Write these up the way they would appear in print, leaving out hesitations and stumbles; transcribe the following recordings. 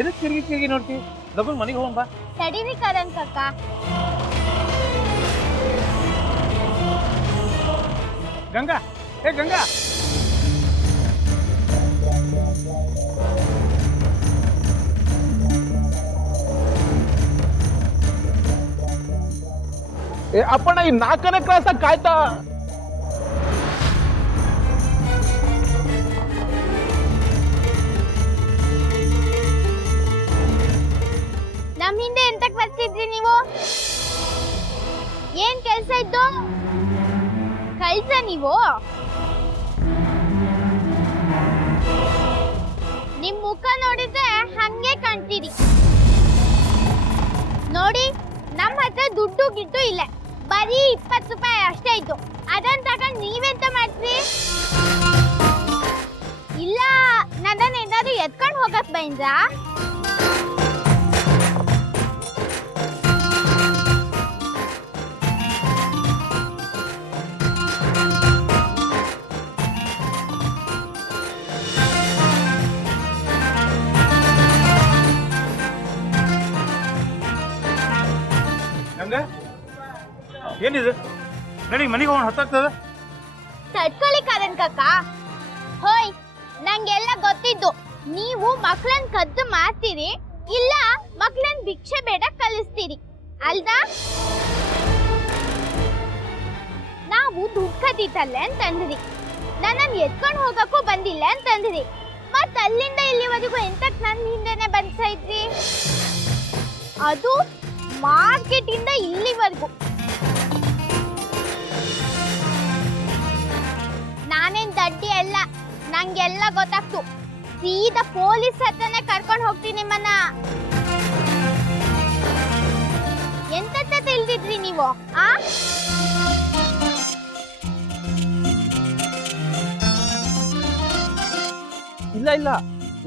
ಎದಕ್ಕೆ ತಿರುಗಿ ತಿರುಗಿ ನೋಡ್ತಿ ದಬ್ಬನ್ ಮನೆಗೆ ಹೋಗೋಣ ಬಾ. ತಡೀರಿ ಕರಣ್ ಕಕ್ಕ. ಗಂಗಾ, ಏ ಗಂಗಾ, ಏ ಅಪ್ಪಣ್ಣ ಈ 4ನೇ ಕ್ರಾಸ್ ಕಾಯ್ತಾ. ನಮ್ ಹಿಂದೆ ಎಂತಕ್ ಬರ್ತಿದ್ರಿ ನೀವು? ಏನ್ ಕೆಲ್ಸ ಇದ್ದು? ಕಳ್ಸ ನೀವು? ನಿಮ್ ಮುಖ ನೋಡಿದ್ರೆ ಹಂಗೆ ಕಾಣ್ತೀರಿ. ನೋಡಿ, ನಮ್ಮ ಹತ್ರ ದುಡ್ಡು ಗಿಡ್ಡು ಇಲ್ಲ, ಬರೀ 20 ರೂಪಾಯಿ ಅಷ್ಟೇ ಇತ್ತು. ಅದನ್ನ ತಗೊಂಡು ನೀವೆಂತ ಮಾಡ್ತೀರಿ? ಇಲ್ಲ ನನ್ನನ್ನ ಏನಾದ್ರು ಎತ್ಕೊಂಡು ಹೋಗಕ್ ಬಂದ್ರಾ? ಗಂಗಾ ಏನಿದು? ನಡಿ ಮನೆಗೆ ಹೋಗೋಣ, ಹೊತ್ತಾಗ್ತದ. ತಡ್ಕೊಳ್ಳಿ ಕರಣ್ ಕಕ್ಕ. ಹೋಯ್, ನಂಗೆಲ್ಲ ಗೊತ್ತಿದ್ದು. ನೀವು ಮಕ್ಳನ್ ಕದ್ದು ಮಾರ್ತೀರಿ, ಇಲ್ಲ ಮಕ್ಳನ್ ಭಿಕ್ಷೆ ಬೇಡ ಕಲಿಸ್ತೀರಿ ಅಲ್ದಾ? ನಾವು ದುಡ್ಡು ಕದೀತಲ್ಲೆ ಅಂತಂದ್ರಿ, ನನ್ನನ್ನು ಎತ್ಕೊಂಡು ಹೋಗಕ್ಕೂ ಬಂದಿಲ್ಲ ಅಂತಂದ್ರಿ. ಮತ್ ಅಲ್ಲಿಂದ ಇಲ್ಲಿವರೆಗೂ ಎಂತಕ್ ನನ್ನ ಹಿಂದೆನೆ ಬರ್ತಾ ಇದ್ರಿ? ಅದು ಮಾರ್ಕೆಟ್ ಇಂದ ಇಲ್ಲಿವರೆಗೂ. ನಾನೇನ್ ದಡ್ಡಿ ಅಲ್ಲ, ನಂಗೆಲ್ಲ ಗೊತ್ತಾಗ್ತು. ಸೀದಾ ಪೊಲೀಸ್ ಹತ್ರನೇ ಕರ್ಕೊಂಡು ಹೋಗ್ತೀನಿ ನಿಮ್ಮನ್ನ. ಎಂತ ತಿಳಿದಿದ್ರಿ ನೀವು? ಆ ಇಲ್ಲ ಇಲ್ಲ,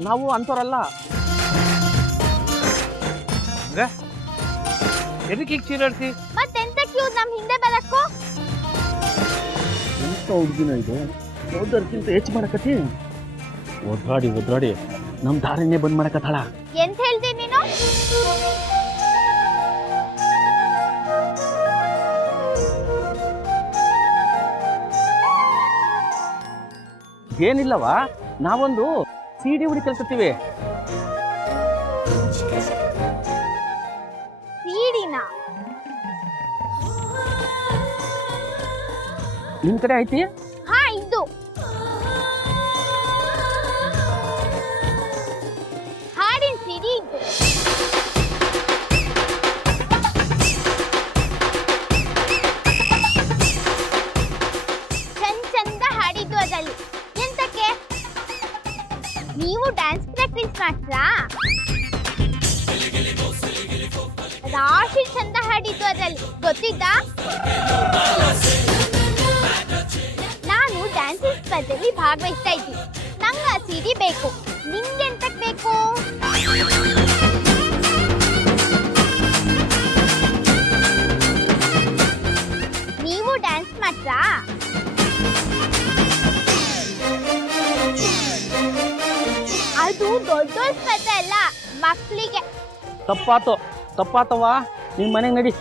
ನಾವು ಅಂತವರಲ್ಲ. ಎದಕ್ಕೆ ಈಗ ಚೀರಾಡ್ತಿ? ಮತ್ತೆಂತಕ್ಕೆ ಇವ್ರು ನಮ್ ಹಿಂದೆ ಬರಕ್ಕೋ? ಎಂತ ಹುಡುಗಿನ ಇದು, ಹೋದರ್ಕಿಂತ ಹೆಚ್ಚು ಮಾಡಕತ್ತಿ. ಒದ್ರಾಡಿ ನಮ್ ದಾರಿನೇ ಬಂದ್ ಮಾಡಕತ್ತಾಳ. ಎಂತ ಹೇಳ್ತೀನಿ ನೀನು? ಏನಿಲ್ಲವಾ, ನಾವೊಂದು ಸಿಡಿ ಹುಡಿ ಕಲ್ಕತ್ತೀವಿ. ಸೀಡಿನ ನಿಮ್ ಕಡೆ ಐತಿ? ಹಾ, ಇದು ಹಾಡಿನ ಸಿಡಿ ಇದ್ದು. ಚಂದ ಹಾಡಿದ್ದು ಅದಲ್ಲಿ. ಎಂತಕ್ಕೆ? ನೀವು ಡ್ಯಾನ್ಸ್ ಪ್ರಾಕ್ಟೀಸ್ ಮಾಡ್ತೀರಾ? ರಾಶಿ ಚಂದ ಹಾಡಿದ್ದು ಅದಲ್ಲಿ, ಗೊತ್ತಿದ್ದ? ನಾನು ಡ್ಯಾನ್ಸಿಂಗ್ ಸ್ಪರ್ಧೆಯಲ್ಲಿ ಭಾಗವಹಿಸ್ತಾ ಇದ್ದೀನಿ. ನಂಗೆ ಆ ಸಿಡಿ ಬೇಕು. ನಿಮ್ಗೆ ಎಂತಕ್ ಬೇಕು? ನೀವು ಡ್ಯಾನ್ಸ್ ಮಾಡ್ತಾ? ಅದು ದೊಡ್ಡ ಸ್ಪರ್ಧೆ ಅಲ್ಲ, ಮಕ್ಕಳಿಗೆ. ತಪ್ಪಾತವ, ನಿಮ್ ಮನೆಗೆ ನಡಿ.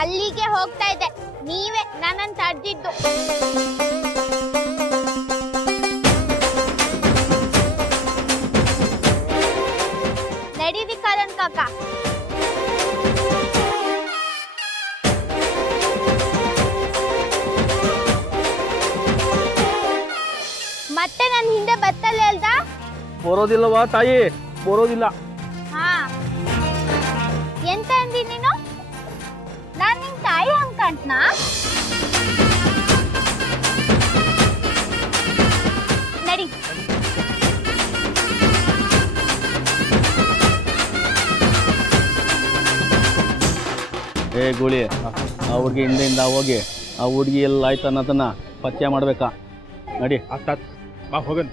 ಅಲ್ಲಿಗೆ ಹೋಗ್ತಾ ಇದ್ದೆ, ನೀವೇ ನನ್ನನ್ನು ತಡೆದಿದ್ದು. ನಡೀರಿ ಕರಣ್ ಕಾಕ. ಮತ್ತೆ ನನ್ನ ಹಿಂದೆ ಬತ್ತಲ್ಲ ಅಲ್ದಾ? ಬರೋದಿಲ್ಲವಾ ತಾಯಿ, ಬರೋದಿಲ್ಲ. ಹಾ, ಎಂತ ಅಂದಿ ನೀನು? ನಾನ್ ನಿನ್ ತಾಯಿ ಹಂಗ್ ಕಾಣ್ತ್ನಾ? ನಡಿ. ಏ ಗೋಳಿ, ಆ ಹುಡುಗಿ ಹಿಂದೆಯಿಂದ ಹೋಗಿ ಆ ಹುಡುಗಿ ಎಲ್ಲ ಆಯ್ತು ಅನ್ನೋದನ್ನ ಪತ್ತೆ ಮಾಡ್ಬೇಕಾ? ನಡಿ. ಆತಾತ್ ಬಾ ಹೋಗನ್.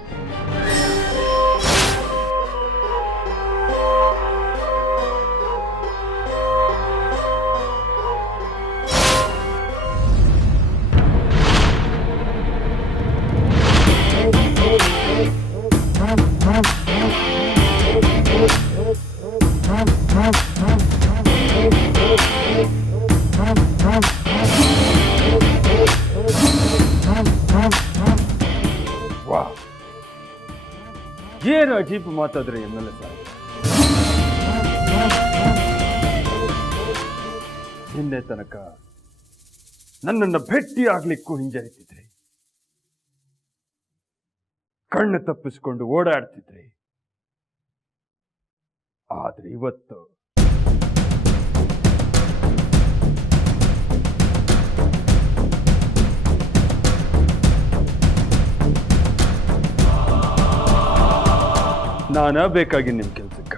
ಏನು ಅಜೀಬ್ ಮಾತಾದ್ರಿ ಎಮ್ಮೆಲ್ಲೆ ಸಾಹೇಬ್. ನಿನ್ನೆ ತನಕ ನನ್ನನ್ನು ಭೇಟಿ ಆಗ್ಲಿಕ್ಕೂ ಹಿಂಜರಿತಿದ್ರಿ, ಕಣ್ಣು ತಪ್ಪಿಸ್ಕೊಂಡು ಓಡಾಡ್ತಿದ್ರಿ. ಆದ್ರೆ ಇವತ್ತು ನಾನ ಬೇಕಾಗಿ ನಿಮ್ ಕೆಲ್ಸಕ್ಕ,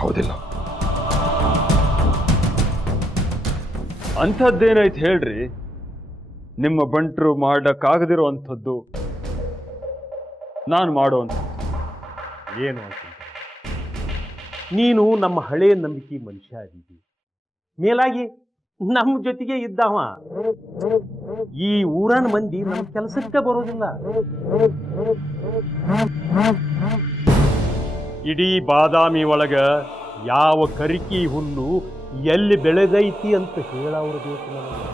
ಹೌದಿಲ್ಲ? ಅಂಥದ್ದೇನಾಯ್ತು ಹೇಳ್ರಿ? ನಿಮ್ಮ ಬಂಟ್ರು ಮಾಡಕ್ಕಾಗದಿರೋ ಅಂಥದ್ದು ನಾನು ಮಾಡೋವಂಥದ್ದು ಏನು ಅಂತ ನೀನು ನಮ್ಮ ಹಳೆ ನಂಬಿಕೆ ಮನುಷ್ಯ ಆಗಿದ್ದಿ. ಮೇಲಾಗಿ ನಮ್ಮ ಜೊತೆಗೆ ಇದ್ದವ. ಈ ಊರನ ಮಂದಿ ನಮ್ಮ ಕೆಲಸಕ್ಕೆ ಬರೋದಿಲ್ಲ. ಇಡೀ ಬಾದಾಮಿ ಒಳಗ ಯಾವ ಕರಿಕಿ ಹುಲ್ಲು ಎಲ್ಲಿ ಬೆಳೆದೈತಿ ಅಂತ ಹೇಳವ್ರು ಬೇಕು ನನಗೆ.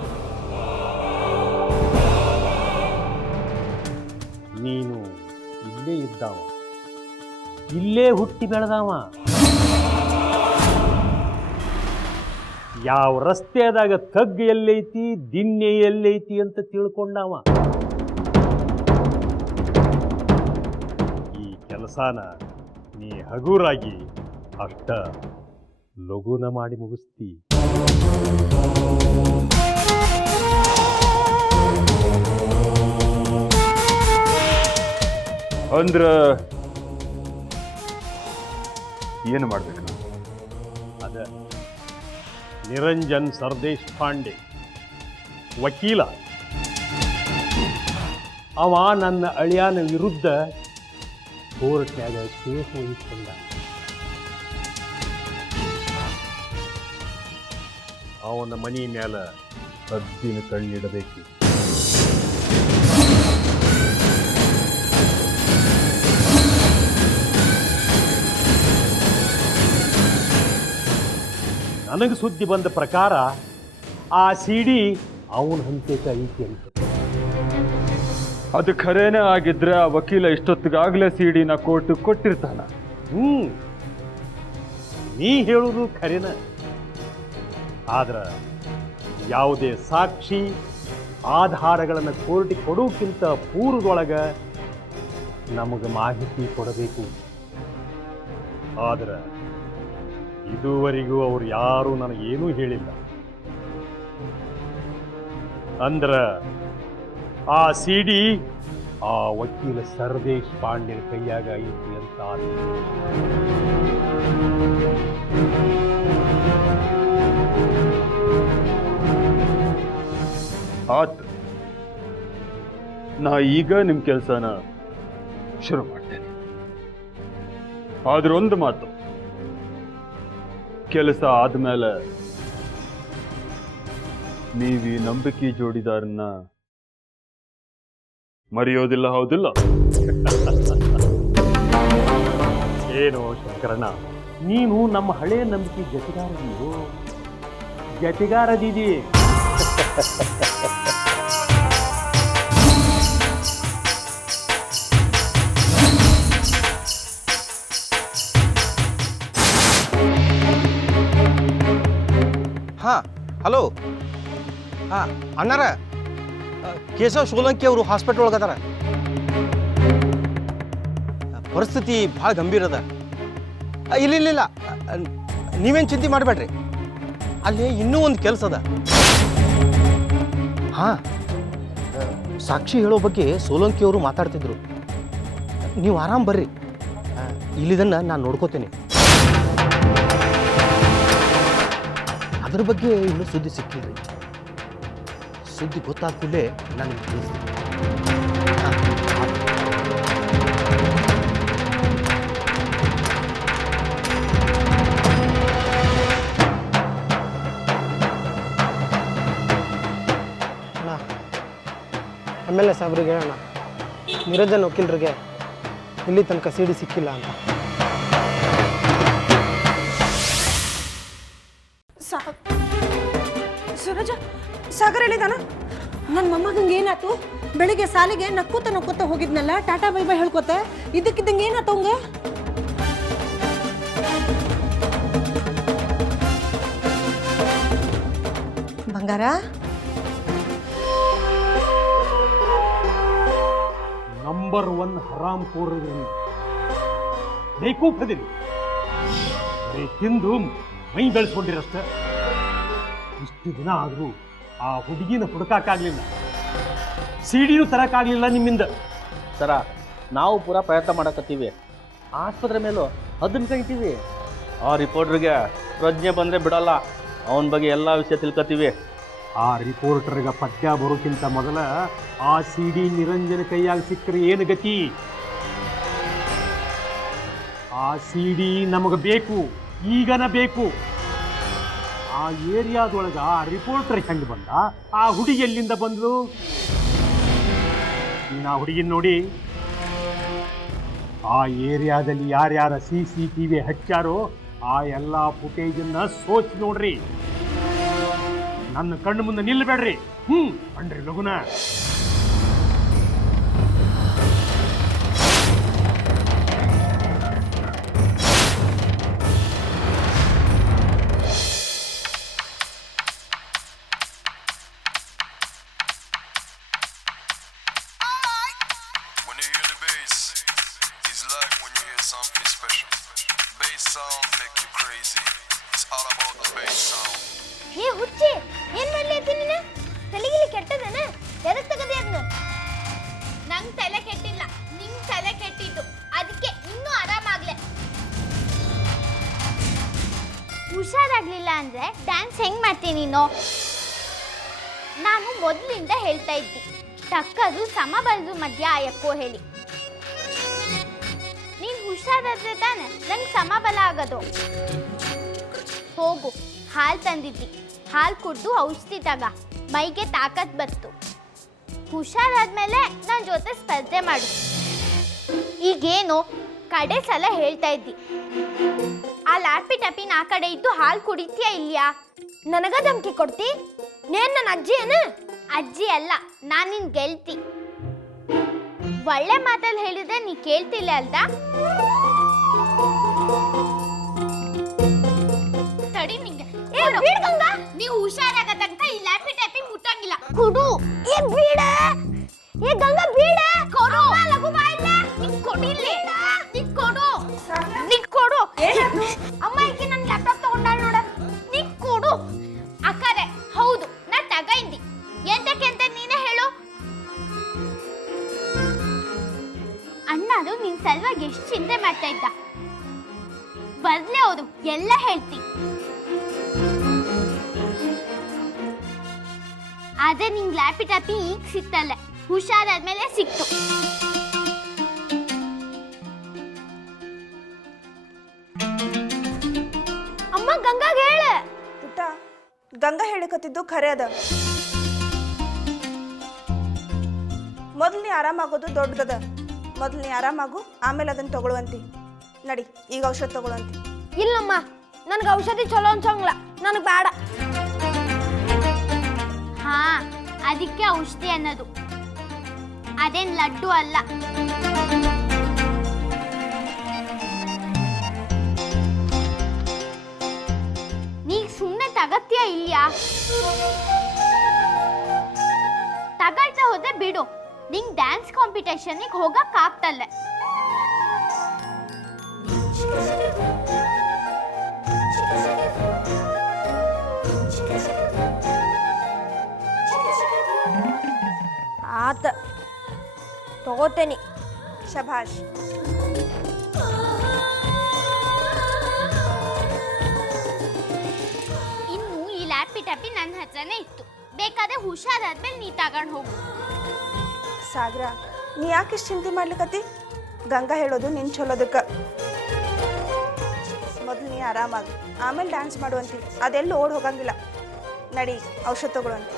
ನೀನು ಇಲ್ಲೇ ಇದ್ದಾವ, ಇಲ್ಲೇ ಹುಟ್ಟಿ ಬೆಳೆದವ. ಯಾವ ರಸ್ತೆದಾಗ ತಗ್ಗು ಎಲ್ಲೈತಿ ದಿನ್ನೆ ಎಲ್ಲೈತಿ ಅಂತ ತಿಳ್ಕೊಂಡವ. ಈ ಕೆಲಸನ ನೀ ಹಗುರಾಗಿ ಅಷ್ಟ ಲಘುನ ಮಾಡಿ ಮುಗಿಸ್ತಿ. ಅಂದ್ರ ಏನು ಮಾಡ್ಬೇಕು? ಅದ ನಿರಂಜನ್ ಸರ್ದೇಶ್ ಪಾಂಡೆ ವಕೀಲ. ಅವ ನನ್ನ ಅಳಿಯನ ವಿರುದ್ಧ ಕೋರ್ಟ್ನ್ಯಾಗ ಕೇಸ್ ವಹಿಸ್ಕೊಂಡ. ಅವನ ಮನಿ ಮ್ಯಾಲ ಹದ್ದಿನ ಕಣ್ಣಿಡಬೇಕು. ನನಗೆ ಸುದ್ದಿ ಬಂದ ಪ್ರಕಾರ ಆ ಸಿಡಿ ಅವನ ಹಂತೇಕ ಐತಿ ಅಂತ. ಅದು ಖರೇನೇ ಆಗಿದ್ರೆ ಆ ವಕೀಲ ಇಷ್ಟೊತ್ತಿಗಾಗಲೇ ಸಿಡಿನ ಕೋರ್ಟ್ ಕೊಟ್ಟಿರ್ತಾನ. ನೀ ಹೇಳುವುದು ಖರೇನ. ಆದ್ರ ಯಾವುದೇ ಸಾಕ್ಷಿ ಆಧಾರಗಳನ್ನು ಕೋರ್ಟಿಗೆ ಕೊಡೋಕ್ಕಿಂತ ಪೂರ್ವದೊಳಗ ನಮಗೆ ಮಾಹಿತಿ ಕೊಡಬೇಕು. ಆದ್ರೆ ಇದುವರೆಗೂ ಅವ್ರು ಯಾರೂ ನನಗೇನೂ ಹೇಳಿಲ್ಲ. ಅಂದ್ರ ಆ ಸಿಡಿ ಆ ವಕೀಲ ಸರ್ದೇಶ್ ಪಾಂಡ್ಯನ ಕೈಯಾಗ ಐತಿ ಅಂತ ಆತ್. ನಾ ಈಗ ನಿಮ್ ಕೆಲ್ಸನ ಶುರು ಮಾಡ್ತೇನೆ. ಆದ್ರೆ ಒಂದು ಮಾತು, ಕೆಲಸ ಆದ್ಮೇಲೆ ನೀವೀ ನಂಬಿಕೆ ಜೋಡಿದಾರನ್ನ ಮರೆಯೋದಿಲ್ಲ, ಹೌದಿಲ್ಲ? ಏನೋ ಶಂಕರಣ್ಣ, ನೀನು ನಮ್ಮ ಹಳೆಯ ನಂಬಿಕೆ ಜತೆಗಾರದೀದಿ. ಹಾಂ, ಹಲೋ. ಹಾಂ ಅಣ್ಣಾರ, ಕೇಶವ್ ಸೋಲಂಕಿ ಅವರು ಹಾಸ್ಪಿಟಲ್ ಒಳಗದಾರ. ಪರಿಸ್ಥಿತಿ ಭಾಳ ಗಂಭೀರ ಅದ. ಇಲ್ಲ, ನೀವೇನು ಚಿಂತೆ ಮಾಡಬೇಡ್ರಿ. ಅಲ್ಲಿ ಇನ್ನೂ ಒಂದು ಕೆಲಸ ಅದ. ಹಾಂ, ಸಾಕ್ಷಿ ಹೇಳೋ ಬಗ್ಗೆ ಸೋಲಂಕಿ ಅವರು ಮಾತಾಡ್ತಿದ್ರು. ನೀವು ಆರಾಮ್ ಬರ್ರಿ, ಇಲ್ಲಿದನ್ನು ನಾನು ನೋಡ್ಕೋತೇನೆ. ಅದ್ರ ಬಗ್ಗೆ ಇನ್ನೂ ಸುದ್ದಿ ಸಿಕ್ಕಿಲ್ರಿ. ಸುದ್ದಿ ಗೊತ್ತಾದ ಕೂಡಲೇ ನಾನು ನಿಮ್ಗೆ ತಿಳಿಸ್ತೀನಿ. ಎಮ್.ಎಲ್.ಎ. ಸಾಹೇಬ್ರಿಗೆ ಹೇಳೋಣ, ನಿರಂಜನ್ ವಕೀಲರಿಗೆ ಇಲ್ಲಿ ತನಕ ಸಿಡಿ ಸಿಕ್ಕಿಲ್ಲ ಅಂತ. ಸೂರಜ, ಸಾಗರ್ ಹೇಳಿದಾನ ನನ್ನ ಮೊಮ್ಮಗಂಗೆ ಏನಾಯ್ತು? ಬೆಳಿಗ್ಗೆ ಸಾಲಿಗೆ ನಕ್ಕೂತ ಹೋಗಿದ್ನಲ್ಲ ಟಾಟಾ ಬೈ ಬೈ ಹೇಳ್ಕೊತ ಇದಕ್ಕಿದ್ದಂಗೆ ಏನಾತವಂಗ ಬಂಗಾರ ನಂಬರ್ 1 ಹರಾಮ್ ಕೋರದ್ರಿ ಬೇಕೂಪದಿರಿ ತಿಂದು ಮೈ ಬೆಳೆಸ್ಕೊಂಡಿರಷ್ಟ ಇಷ್ಟು ದಿನ ಆದರೂ ಆ ಹುಡುಗಿನ ಹುಡುಕಾಕಾಗ್ಲಿಲ್ಲ ಸಿಡಿನೂ ತರಕ್ಕಾಗ್ಲಿಲ್ಲ ನಿಮ್ಮಿಂದ. ಸರ ನಾವು ಪೂರಾ ಪ್ರಯತ್ನ ಮಾಡಕತ್ತೀವಿ, ಆಸ್ಪತ್ರೆ ಮೇಲೂ ಅದನ್ನ ಕೈತೀವಿ. ಆ ರಿಪೋರ್ಟ್ರಿಗೆ ಪ್ರಜ್ಞೆ ಬಂದರೆ ಬಿಡಲ್ಲ, ಅವನ ಬಗ್ಗೆ ಎಲ್ಲ ವಿಷಯ ತಿಳ್ಕೊತೀವಿ. ಆ ರಿಪೋರ್ಟರ್ಗೆ ಪಠ್ಯ ಬರೋಕ್ಕಿಂತ ಮೊದಲ ಆ ಸಿಡಿ ನಿರಂಜನ ಕೈಯಾಗಿ ಸಿಕ್ಕರೆ ಏನು ಗತಿ? ಆ ಸಿಡಿ ನಮಗೆ ಬೇಕು, ಈಗನ ಬೇಕು. ಆ ಏರಿಯಾದೊಳಗೆ ಆ ರಿಪೋರ್ಟರ್ ಹೆಂಗೆ ಬಂದ, ಆ ಹುಡುಗಿ ಎಲ್ಲಿಂದ ಬಂದ್ಲು? ನೀನು ಆ ಹುಡುಗಿನ ನೋಡಿ ಆ ಏರಿಯಾದಲ್ಲಿ ಯಾರ್ಯಾರ CCTV ಹಚ್ಚಾರೋ ಆ ಎಲ್ಲ ಫುಟೇಜನ್ನ ಸೋಚ್ ನೋಡ್ರಿ. ನನ್ನ ಕಣ್ಣು ಮುಂದೆ ನಿಲ್ಲಬೇಡ್ರಿ. ಬನ್ರಿ ಲಗುನ. When you hear the bass, it's like when you hear something special. Bass sound make you crazy. It's all about the bass sound. ಹೇ ಹುಚ್ಚಿ, ಏನ್ ಮಾಡ್ಲೈತಿ ನೀನು? ತಲೆಗಿಲಿ ಕೆಟ್ಟದನ? ಎದಕ್ ತಗದೆ ಅದನ್ನ? ನಂಗ್ ತಲೆ ಕೆಟ್ಟಿಲ್ಲ, ನಿಂಗ್ ತಲೆ ಕೆಟ್ಟಿದ್ದು. ಅದಕ್ಕೆ ಇನ್ನೂ ಆರಾಮಾಗ್ಲೆ. ಹುಷಾರಾಗ್ಲಿಲ್ಲ ಅಂದ್ರೆ ಡ್ಯಾನ್ಸ್ ಹೆಂಗ್ ಮಾಡ್ತೀನಿ ನೀನು? ನಾನು ಮೊದಲಿಂದ ಹೇಳ್ತಾ ಇದ್ದಿ, ಟಕ್ಕರು ಸಮಬಲದ ಮಧ್ಯ ಆಯಕ್ಕೋ ಹೇಳಿ. ನೀನ್ ಹುಷಾರಾದ್ರೆ ತಾನೆ ನಂಗೆ ಸಮಬಲ ಆಗೋದು. ಹೋಗು, ಹಾಲು ತಂದಿದ್ದಿ, ಹಾಲು ಕುಡ್ದು ಔಷಧಿ ತಗ, ಮೈಗೆ ತಾಕತ್ ಬತ್ತು. ಹುಷಾರಾದ್ಮೇಲೆ ನನ್ನ ಜೊತೆ ಸ್ಪರ್ಧೆ ಮಾಡು. ಈಗೇನು ಕಡೆ ಸಲ ಹೇಳ್ತಾ ಇದ್ದಿ, ಆ ಲ್ಯಾಪಿ ಟಪಿನ ಆ ಕಡೆ ಇದ್ದು ಹಾಲು ಕುಡಿತೀಯಾ ಇಲ್ಯಾ? ನನಗ ಧಮ್ಕಿ ಕೊಡ್ತಿ? ನೇನ್ ನನ್ನ ಅಜ್ಜಿ ಏನು? ಅಜ್ಜಿ ಅಲ್ಲ, ನಾನು ನಿನ್ ಗೆಲ್ತಿ. ಒಳ್ಳೆ ಮಾತಲ್ಲಿ ಹೇಳಿದ್ರೆ ನೀ ಕೇಳ್ತಿಲ್ಲ ಅಲ್ದಾ? ತಡಿ ನಿಂಗೆ. ನೀವು ಹುಷಾರಾಗತ್ತಂತ ಈ ಲ್ಯಾಪಿ ಟೈಪಿ ಮುಟ್ಟಂಗಿಲ್ಲ. ಕುಡು. ಏ ಬೀಡ. ಏ ಗಂಗಾ ಬೀಡ. ಕೊಡು. ಲಘು ಬಾಯಿಲ್ಲ. ನೀ ಕೊಡಿಲ್ಲ. ನೀ ಕೊಡು. ನೀ ಕೊಡು. ಅಮ್ಮ ಈಕೆ ನನ್ನ ಲ್ಯಾಪ್ಟಾಪ್ ತಗೊಂಡಾಳ ನೋಡ. ನೀ ಕೊಡು. ಅಕ್ಕರೆ ಹೌದು, ನಾ ತಗೈಂದಿ. ಎಂತಕ್ಕೆ ಅಂತ ನೀನೇ ಹೇಳು. ಅಣ್ಣರು ನಿನ್ ಸಲುವಾಗಿ ಎಷ್ಟು ಚಿಂತೆ ಮಾಡ್ತಾ ಇದ್ದ. ಬರ್ಲೇ ಹೌದು, ಎಲ್ಲ ಹೇಳ್ತಿ. ಆದ್ರೆ ನಿಂಗ್ ಲ್ಯಾಪಿ ಟಾಪಿ ಈಗ ಸಿಕ್ತಲ್ಲ, ಹುಷಾರಾದ್ಮೇಲೆ ಸಿಕ್ತು. ಅಮ್ಮ ಗಂಗಾಗ ಹೇಳ. ಪುಟ್ಟ, ಗಂಗಾ ಹೇಳಕತ್ತಿದ್ದು ಖರೆ ಅದ. ಮೊದಲು ನೀ ಆರಾಮಾಗೋದು ದೊಡ್ಡದದ. ಮೊದಲು ನೀ ಆರಾಮಾಗು, ಆಮೇಲೆ ಅದನ್ನು ತಗೊಳ್ಳುವಂತಿ. ನಡಿ, ಈಗ ಔಷಧ ತಗೊಳ್ಳುವಂತಿ. ಇಲ್ಲಮ್ಮ, ನನಗೆ ಔಷಧಿ ಚಲೋ ಅನ್ಸಂಗಿಲ್ಲ, ನನಗೆ ಬೇಡ. ಹಾ, ಅದಕ್ಕೆ ಔಷಧಿ ಅನ್ನೋದು, ಅದೇನ್ ಲಡ್ಡು ಅಲ್ಲ. ನೀ ಸುಮ್ಮನೆ ತಗತ್ತೀಯ ಇಲ್ಯಾ? ತಗೊಳ್ತಾ ಹೋದ್ರೆ ಬಿಡು, ನಿಂಗೆ ಡ್ಯಾನ್ಸ್ ಕಾಂಪಿಟೇಷನ್ಗೆ ಹೋಗಕ್ ಆಗ್ತಲ್ಲ. ಆತ ತಗೋತೇನೆ. ಶಭಾಷ್. ಇನ್ನು ಈ ಲ್ಯಾಪಿ ಟಾಪಿ ನನ್ನ ಹತ್ರನೇ ಇತ್ತು, ಬೇಕಾದ್ರೆ ಹುಷಾರಾದ್ಮೇಲೆ ನೀ ತಗೊಂಡು ಹೋಗು. ಸಾಗರ, ನೀ ಯಾಕಿಷ್ಟು ಚಿಂತೆ ಮಾಡ್ಲಿಕತ್ತಿ? ಗಂಗಾ ಹೇಳೋದು ನಿನ್ ಚಲೋದಕ್ಕೆ. ಮೊದಲು ನೀ ಆರಾಮಾಗಿ, ಆಮೇಲೆ ಡ್ಯಾನ್ಸ್ ಮಾಡುವಂತಿ. ಅದೆಲ್ಲ ಓಡ್ ಹೋಗಂಗಿಲ್ಲ. ನಡಿ, ಔಷಧ ತಗೊಳ್ಳುವಂತಿ.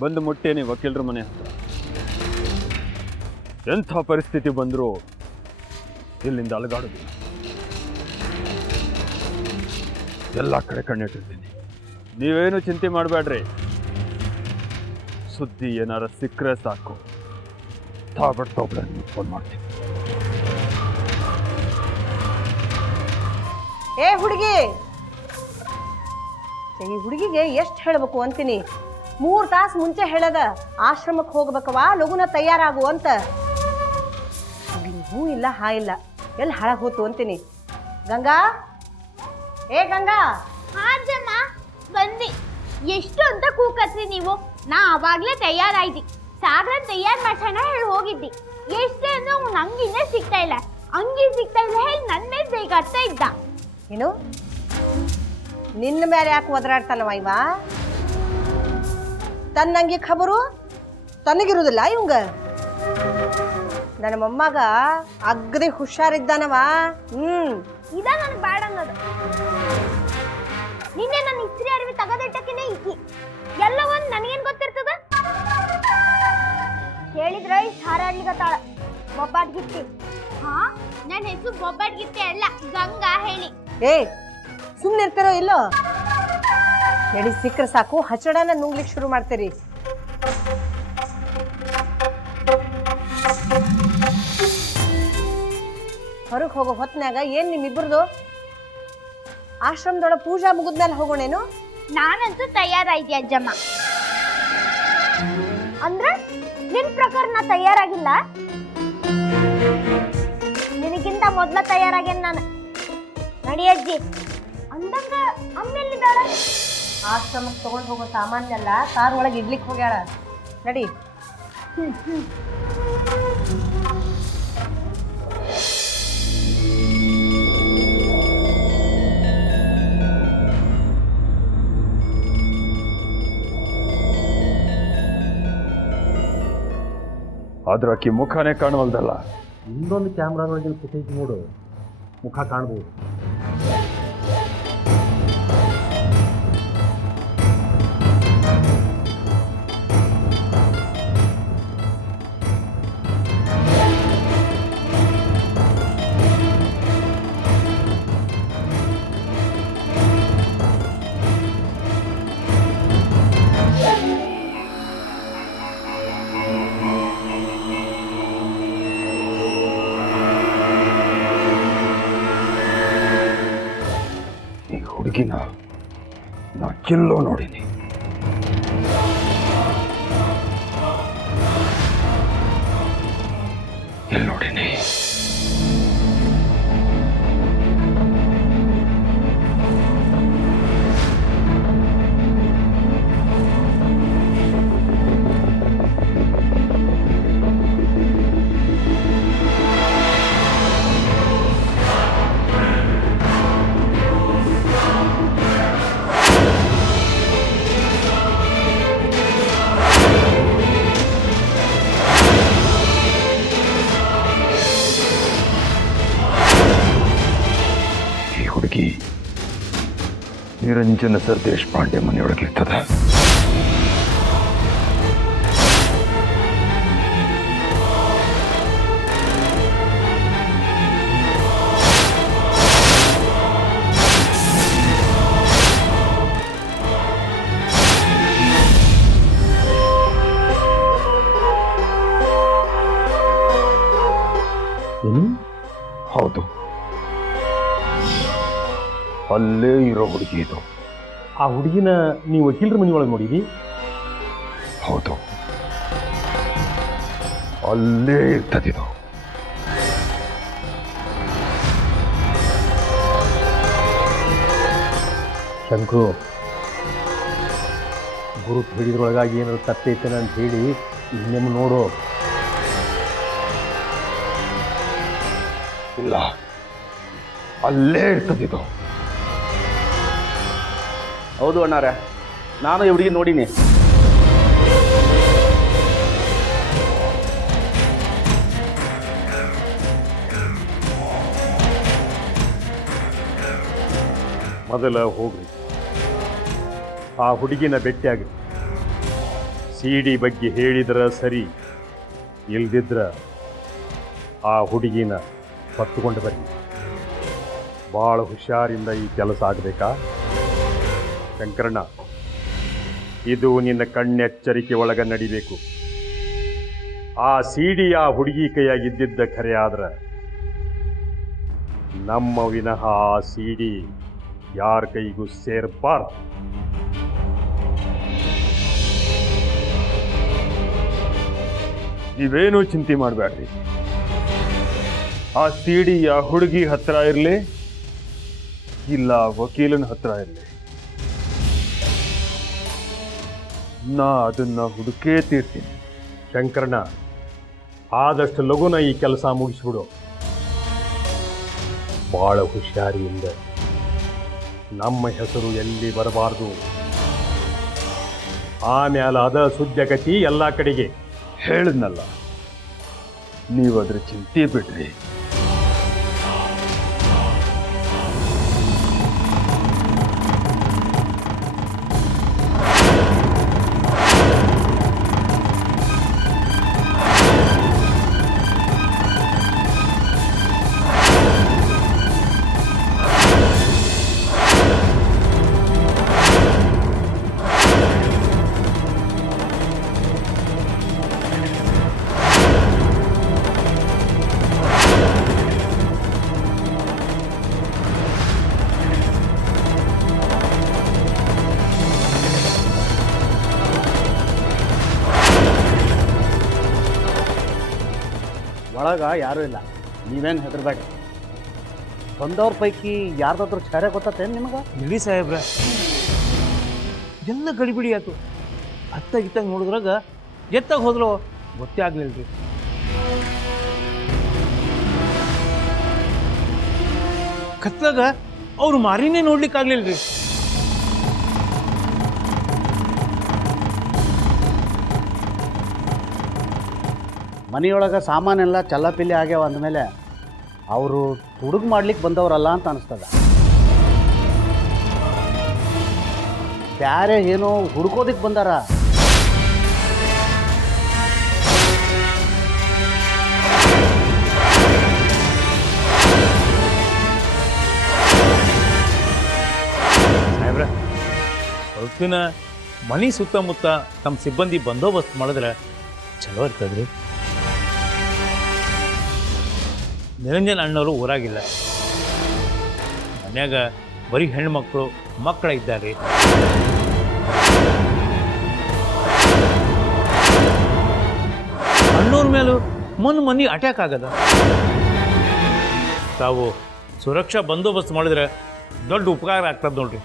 ಬಂದು ಮುಟ್ಟೇನಿ ವಕೀಲರ ಮನೆ ಹತ್ರ. ಎಂಥ ಪರಿಸ್ಥಿತಿ ಬಂದರೂ ಇಲ್ಲಿಂದ ಅಲಗಾಡೋದಿಲ್ಲ. ಎಲ್ಲ ಕಡೆ ಕಣ್ಣಿಟ್ಟಿರ್ತೀನಿ. ನೀವೇನು ಚಿಂತೆ ಮಾಡಬೇಡ್ರಿ. ಸುದ್ದಿ ಏನಾರ ಸಿಕ್ಕರೆ ಸಾಕು, ತಾಬಡ್ತೊಬ್ಳೆ ಫೋನ್ ಮಾಡ್ತೀನಿ. ಏ ಹುಡುಗಿ, ಈ ಹುಡುಗಿಗೆ ಎಷ್ಟು ಹೇಳಬೇಕು ಅಂತೀನಿ. 3 ತಾಸು ಮುಂಚೆ ಹೇಳದ ಆಶ್ರಮಕ್ಕೆ ಹೋಗ್ಬೇಕವಾ, ಲಗುನ ತಯಾರಾಗು ಅಂತ. ಹೂ ಇಲ್ಲ ಹಾ ಇಲ್ಲ, ಎಲ್ಲಿ ಹಾಳಾಗಿ ಹೋತು ಅಂತೀನಿ. ಗಂಗಾ, ಏ ಗಂಗಾ. ಹಾ ಅಜ್ಜಮ್ಮ ಬಂದಿ. ಎಷ್ಟು ಅಂತ ಕೂಕತ್ರಿ ನೀವು? ನಾ ಅವಾಗ್ಲೇ ತಯಾರಾಯ್ತಿ. ಸಾಗರ ತಯಾರು ಮಾಡ್ಸೋಣ ಹೇಳಿ ಹೋಗಿದ್ದಿ. ಎಷ್ಟೇ ಅಂದ್ರೆ ಅವ್ನು ಅಂಗಿನೇ ಸಿಗ್ತಾ ಇಲ್ಲ, ಅಂಗಿ ಸಿಗ್ತಾ ಇಲ್ಲ ಹೇಳಿ ನನ್ನ ಮೇಲೆ ಬೇಗತ್ತಾ ಇದ್ದ. ಏನು ನಿನ್ನ ಮೇಲೆ ಯಾಕೆ ಒದರಾಡ್ತಾನವ ಇವ? ತನ್ನಂಗೆ ಖಬರು ತನಗಿರುವುದಿಲ್ಲ ಇವಂಗ. ನನ್ನ ಮೊಮ್ಮಗ ಅಗ್ರಿ ಹುಷಾರಿದ್ದಾನವ. ಇದ ನನಗೆ ಬ್ಯಾಡ ಅನ್ನೋದು. ನಿನ್ನೆ ನನ್ನ ಇಸ್ತ್ರಿ ಅರಿವಿ ತಗದಿಟ್ಟಕ್ಕಿನೇ ಇಕ್ಕಿ ಎಲ್ಲ ಒಂದ್ ನನಗೇನ್ ಗೊತ್ತಿರ್ತದ? ಹೇಳಿದ್ರೆ ಇಷ್ಟು ಹಾರಾಡ್ಲಿಗತ್ತಾಳ ಬೊಬ್ಬಾಟ್ಗಿತ್ತಿ. ಹಾ, ನನ್ನ ಹೆಸರು ಬೊಬ್ಬಾಟ್ಗಿತ್ತಿ ಅಲ್ಲ, ಗಂಗಾ ಹೇಳಿ. ಏ ಸುಮ್ಮನೆ ಇರ್ತಾರೋ ಇಲ್ಲೋ? ನಡಿ ಸಿಕ್ಕರೆ ಸಾಕು, ಹಚಡನ ನುಂಗ್ಲಿಕ್ಕೆ ಶುರು ಮಾಡ್ತೀರಿ. ಹೊರಗೆ ಹೋಗೋ ಹೊತ್ನ್ಯಾಗ ಏನ್ ನಿಮ್ಮಿಬ್ಬರದು? ಆಶ್ರಮದೊಳಗೆ ಪೂಜಾ ಮುಗಿದ್ಮೇಲೆ ಹೋಗೋಣೇನು? ನಾನಂತೂ ತಯಾರಾಯ್ತಿ ಅಜ್ಜಮ್ಮ. ಅಂದ್ರೆ ನಿನ್ ಪ್ರಕಾರ ನಾ ತಯಾರಾಗಿಲ್ಲ? ನಿನಗಿಂತ ಮೊದ್ಲ ತಯಾರಾಗೇನ್ ನಾನು. ನಡಿ ಅಜ್ಜಿ. ಅಂದಂಗ ಅಮ್ಮೆಲ್ಲಿದ್ದಾಳ? ಆಶ್ರಮಕ್ಕೆ ತಗೊಂಡು ಹೋಗೋ ಸಾಮಾನ್ಯಲ್ಲ ಕಾರ್ ಒಳಗೆ ಇಡ್ಲಿಕ್ಕೆ ಹೋಗ್ಯಾಳ. ನಡಿ. ಆದ್ರೆ ಆಕಿ ಮುಖನೇ ಕಾಣುವಲ್ದಲ್ಲ. ಇನ್ನೊಂದು ಕ್ಯಾಮ್ರಾದೊಳಗಿನ ಫುಟೇಜ್ ನೋಡು, ಮುಖ ಕಾಣ್ಬೋದು. ಹುಡುಗಿನ ನಾ ಎಲ್ಲೋ ನೋಡಿನಿ. ಎಲ್ಲಿ ನೋಡಿನಿ? ನಿರಂಜನ ಸರ್ ದೇಶಪಾಂಡೆ ಮನೆಯೊಳಗಿರ್ತದ. ಹೌದು, ಅಲ್ಲೇ ಇರೋ ಹುಡುಗಿ ಇದು. ಆ ಹುಡುಗಿನ ನೀವು ವಕೀಲರ ಮನೆಯೊಳಗೆ ನೋಡಿದಿ? ಹೌದು, ಅಲ್ಲೇ ಇರ್ತದಿದು. ಶಂಕು, ಗುರು ಹೇಳಿದ್ರೊಳಗಾಗಿ ಏನಾದ್ರು ತಪ್ಪೈತೇನ ಅಂತ ಹೇಳಿ ಇನ್ನೊಮ್ಮೆ ನೋಡು. ಇಲ್ಲ, ಅಲ್ಲೇ ಇರ್ತದಿದು. ಹೌದು ಅಣ್ಣಾರೆ, ನಾನು ಈ ಹುಡುಗಿ ನೋಡೀನಿ. ಮೊದಲ ಹೋಗ್ರಿ, ಆ ಹುಡುಗಿನ ಭೇಟಿಯಾಗಿ ಸಿಡಿ ಬಗ್ಗೆ ಹೇಳಿದ್ರ ಸರಿ, ಇಲ್ದಿದ್ರ ಆ ಹುಡುಗಿನ ಹೊತ್ತುಕೊಂಡು ಬರ್ರಿ. ಭಾಳ ಹುಷಾರಿಂದ ಈ ಕೆಲಸ ಆಗಬೇಕಾ? ಶಂಕರಣ್ಣ, ಇದು ನಿನ್ನ ಕಣ್ಣೆಚ್ಚರಿಕೆ ಒಳಗೆ ನಡಿಬೇಕು. ಆ ಸಿಡಿ ಆ ಹುಡುಗಿ ಕೈಯಾಗಿದ್ದಿದ್ದ ಖರೆ ಆದ್ರೆ ನಮ್ಮ ವಿನಃ ಆ ಸಿಡಿ ಯಾರ ಕೈಗೂ ಸೇರ್ಬಾರ್ದು. ನೀವೇನೂ ಚಿಂತೆ ಮಾಡಬೇಡ್ರಿ. ಆ ಸಿಡಿ ಆ ಹುಡುಗಿ ಹತ್ರ ಇರಲಿ, ಇಲ್ಲ ವಕೀಲನ ಹತ್ರ ಇರಲಿ, ನಾ ಅದನ್ನ ಹುಡುಕೇ ತೀರ್ತೀನಿ. ಶಂಕರಣ್ಣ, ಆದಷ್ಟು ಲಘುನ ಈ ಕೆಲಸ ಮುಗಿಸ್ಬಿಡು. ಭಾಳ ಹುಷಾರಿಯಿಂದ. ನಮ್ಮ ಹೆಸರು ಎಲ್ಲಿ ಬರಬಾರ್ದು. ಆಮೇಲೆ ಅದ ಸುದ್ಯಗತಿ ಎಲ್ಲ ಕಡೆಗೆ. ಹೇಳಿದ್ನಲ್ಲ, ನೀವು ಅದ್ರ ಚಿಂತೆ ಬಿಡ್ರಿ. ಒಳಗೆ ಯಾರೂ ಇಲ್ಲ, ನೀವೇನು ಹೆದರ್ಬೇಡಿ. ಬಂದವ್ರ ಪೈಕಿ ಯಾರ್ದಾದ್ರೂ ಛಾರೆ ಗೊತ್ತೇನು ನಿಮಗೆ? ಇಳಿ ಸಾಹೇಬ್ರ, ಎಲ್ಲ ಗಡಿಬಿಡಿ ಆಯ್ತು. ಅತ್ತಾಗಿತ್ತಾಗ ನೋಡಿದ್ರಾಗ ಎತ್ತಾಗ ಹೋದ್ಲು ಗೊತ್ತೇ ಆಗ್ಲಿಲ್ರಿ. ಕತ್ಲಾಗ ಅವ್ರು ಮಾರಿನೇ ನೋಡ್ಲಿಕ್ಕೆ ಆಗ್ಲಿಲ್ರಿ. ಮನೆಯೊಳಗೆ ಸಾಮಾನೆಲ್ಲ ಚಲ್ಲಪಿಲ್ಲಿ ಆಗ್ಯಾವ ಅಂದಮೇಲೆ ಅವರು ಹುಡುಗ ಮಾಡ್ಲಿಕ್ಕೆ ಬಂದವರಲ್ಲ ಅಂತ ಅನಿಸ್ತದ. ಬ್ಯಾರೆ ಏನೋ ಹುಡ್ಕೋದಿಕ್ಕೆ ಬಂದಾರ. ಸಾಹೇಬ್ರ, ಸ್ವಲ್ಪ ದಿನ ಮನೆ ಸುತ್ತಮುತ್ತ ತಮ್ಮ ಸಿಬ್ಬಂದಿ ಬಂದೋಬಸ್ತ್ ಮಾಡಿದ್ರೆ ಚಲೋ ಇರ್ತದ್ರಿ. ನಿರಂಜನ್ ಅಣ್ಣವರು ಊರಾಗಿಲ್ಲ, ಮನ್ಯಾಗ ಬರೀ ಹೆಣ್ಮಕ್ಳು ಮಕ್ಕಳ ಇದ್ದಾರೆ. ಅಣ್ಣವ್ರ ಮೇಲೂ ಮನೆ ಅಟ್ಯಾಕ್ ಆಗದ. ತಾವು ಸುರಕ್ಷಾ ಬಂದೋಬಸ್ತ್ ಮಾಡಿದ್ರೆ ದೊಡ್ಡ ಉಪಕಾರ ಆಗ್ತದೆ ನೋಡ್ರಿ.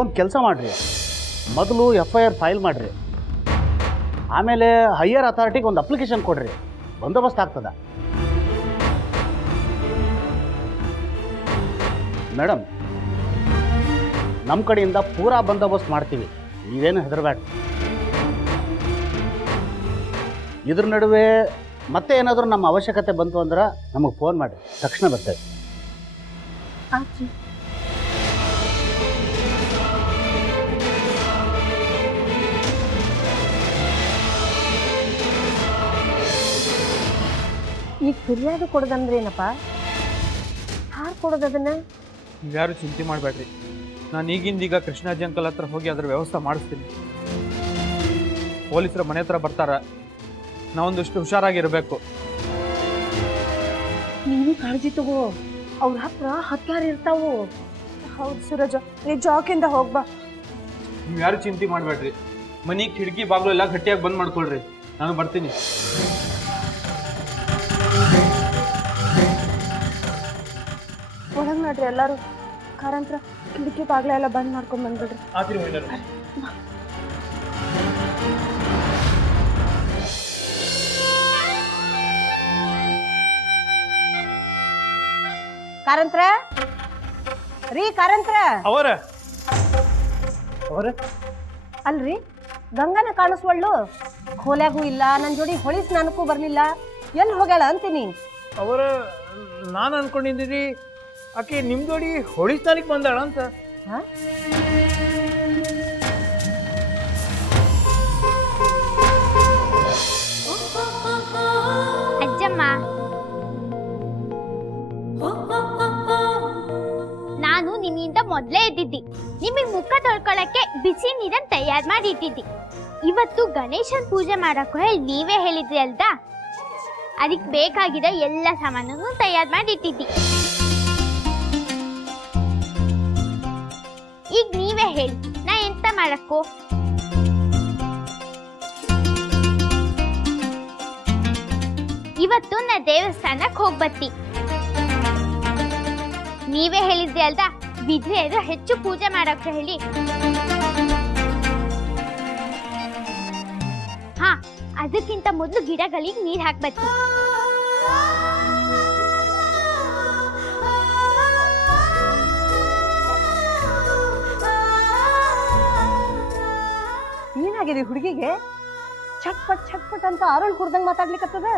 ಒಂದು ಕೆಲಸ ಮಾಡಿರಿ, ಮೊದಲು FIR ಫೈಲ್ ಮಾಡಿರಿ, ಆಮೇಲೆ ಹೈಯರ್ ಅಥಾರಿಟಿಗೆ ಒಂದು ಅಪ್ಲಿಕೇಶನ್ ಕೊಡ್ರಿ, ಬಂದೋಬಸ್ತ್ ಆಗ್ತದ. ಮೇಡಮ್, ನಮ್ಮ ಕಡೆಯಿಂದ ಪೂರಾ ಬಂದೋಬಸ್ತ್ ಮಾಡ್ತೀವಿ, ನೀವೇನು ಹೆದರಬೇಡ. ಇದ್ರ ನಡುವೆ ಮತ್ತೆ ಏನಾದರೂ ನಮ್ಮ ಅವಶ್ಯಕತೆ ಬಂತು ಅಂದ್ರೆ ನಮಗೆ ಫೋನ್ ಮಾಡಿ, ತಕ್ಷಣ ಬರ್ತೇವೆ. ಈಗ ಫಿರ್ಯಾದು ಕೊಡೋದಂದ್ರೆ ಏನಪ್ಪ? ಯಾರು ಕೊಡೋದು ಅದನ್ನ? ಯಾರು ಚಿಂತೆ ಮಾಡಬೇಡ್ರಿ, ನಾನು ಈಗಿಂದೀಗ ಕೃಷ್ಣಾಜಿ ಅಂಕಲ್ ಹತ್ರ ಹೋಗಿ ಅದ್ರ ವ್ಯವಸ್ಥೆ ಮಾಡಿಸ್ತೀನಿ. ಪೊಲೀಸರ ಮನೆ ಹತ್ರ ಬರ್ತಾರ, ನಾವೊಂದಿಷ್ಟು ಹುಷಾರಾಗಿರ್ಬೇಕು. ನೀನು ಕಾಳಜಿ ತಗೋ, ಅವ್ರ ಹತ್ರ ಹತ್ಯಾರ ಇರ್ತಾವು. ಹೌದು ಸೂರಜ, ನೀ ಜಾಕಿಂದ ಹೋಗ್ಬಾ. ನೀವು ಯಾರು ಚಿಂತೆ ಮಾಡಬೇಡ್ರಿ, ಮನೆ ಕಿಟಕಿ ಬಾಗಿಲು ಎಲ್ಲ ಗಟ್ಟಿಯಾಗಿ ಬಂದ್ ಮಾಡ್ಕೊಳ್ರಿ, ನಾನು ಬರ್ತೀನಿ. ಒಳಗ್ ನೋಡ್ರಿ ಎಲ್ಲಾರು. ಕಾರಂತ್ರ ಕಿಟಕಿ ಬಾಗ್ಲ ಎಲ್ಲ ಬಂದ್ ಮಾಡ್ಕೊಂಡ್ ಬಂದ್ಬಿಡ್ರಿ. ಆತಿರಿ ಹೋಯ್ನರು. ಕಾರಂತ್ರ ರೀ, ಕಾರಂತ್ರ ಅವರ ಅಲ್ರಿ, ಗಂಗನ ಕಾಣಿಸ್ವಳ್ಳು, ಕೋಲ್ಯಾಗೂ ಇಲ್ಲ, ನನ್ನ ಜೋಡಿ ಹೊಳಿ ಸ್ನಾನಕ್ಕೂ ಬರ್ಲಿಲ್ಲ. ಎಲ್ಲಿ ಹೋಗ್ಯಾಳ ಅಂತೀನಿ. ಅವರ ನಾನು ಅನ್ಕೊಂಡಿದ್ದೀರಿ ಆಕೆ ನಿಮ್ಮ ಜೋಡಿ ಹೊಳಿಸ್ತಾನಿಗೆ ಬಂದಾಳ ಅಂತ. ಹಾ? ಅಜ್ಜಮ್ಮ, ನಾನು ನಿಮ್ಮಿಂದ ಮೊದಲೇ ಇದ್ದಿದ್ದಿ. ನಿಮಗೆ ಮುಖ ತೊಳ್ಕೊಳಕ್ಕೆ ಬಿಸಿ ನೀರನ್ನು ತಯಾರು ಮಾಡಿ ಇಟ್ಟಿದ್ದಿ. ಇವತ್ತು ಗಣೇಶನ್ ಪೂಜೆ ಮಾಡಕ್ಕೂ ಹೇಳಿ ನೀವೇ ಹೇಳಿದ್ರಿ ಅಲ್ದಾ, ಅದಕ್ಕೆ ಬೇಕಾಗಿರೋ ಎಲ್ಲ ಸಾಮಾನನ್ನು ತಯಾರು ಮಾಡಿ ಇಟ್ಟಿದ್ದಿ. ಈಗ ನೀವೇ ಹೇಳಿ, ನಾ ಎಂತ ಮಾಡಕ್ಕೂ? ಇವತ್ತು ನಾ ದೇವಸ್ಥಾನಕ್ಕೆ ಹೋಗ್ಬತ್ತಿ. ನೀವೇ ಹೇಳಿದ್ರಿ ಅಲ್ದಾ, ವಿಧವೆಯರು ಹೆಚ್ಚು ಪೂಜೆ ಮಾಡಕ್ಕ ಹೇಳಿ. ಹಾ, ಅದಕ್ಕಿಂತ ಮೊದಲು ಗಿಡಗಳಿಗೆ ನೀರ್ ಹಾಕ್ಬತ್ತಿ. ಏನಾಗಿದೆ ಹುಡುಗಿಗೆ? ಚಟ್ಪಟ್ ಚಟ್ಪಟ್ ಅಂತ ಅರಳು ಕುಡ್ದಂಗ್ ಮಾತಾಡ್ಲಿಕ್ಕತ್ತದ.